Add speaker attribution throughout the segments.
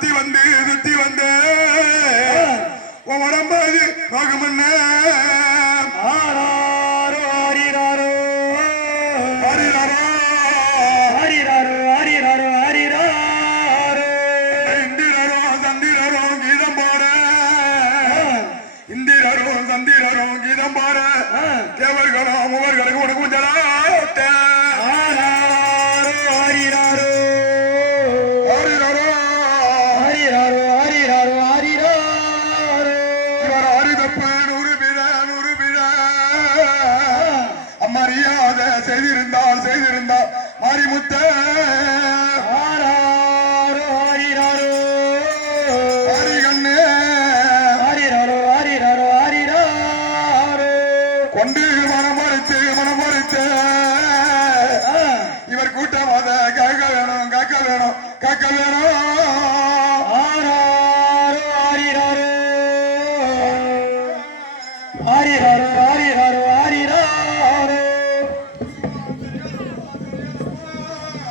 Speaker 1: சுத்தி
Speaker 2: வந்து சுத்தி
Speaker 1: வந்து
Speaker 2: உடம்பு அது ரோகமன்ன
Speaker 1: இந்திரரும் சந்திரரும் கீதம் பாரு தேவர்களும் மாரிமுத்த
Speaker 2: ஆராரோ ஆரிராரோ
Speaker 1: மாரிகண்ணே
Speaker 2: ஆரிராரோ ஆரிராரோ ஆரிராரோ
Speaker 1: கொண்டு மனமறித்து மனமறித்து இவர் கூட்டம் அத கேட்க வேணும் கேட்க வேணும் கேட்க வேணும்.
Speaker 2: ஆராரோ ஆரிராரோ ஆரிராரோ ஆரிராரோ ஆரிராரோ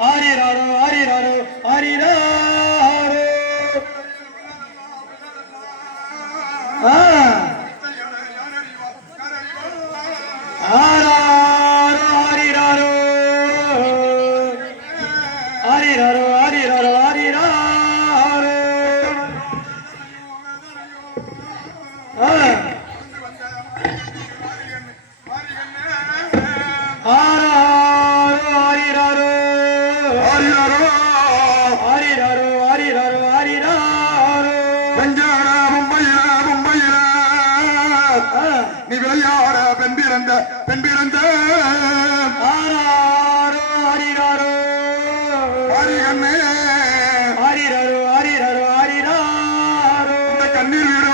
Speaker 2: ஆரிராரோ ஆரிராரோ ஆரிராரோ
Speaker 1: நீ விளையாட பெண் பிறந்த பெண் பிறந்த. இந்த கண்ணீர் விடும்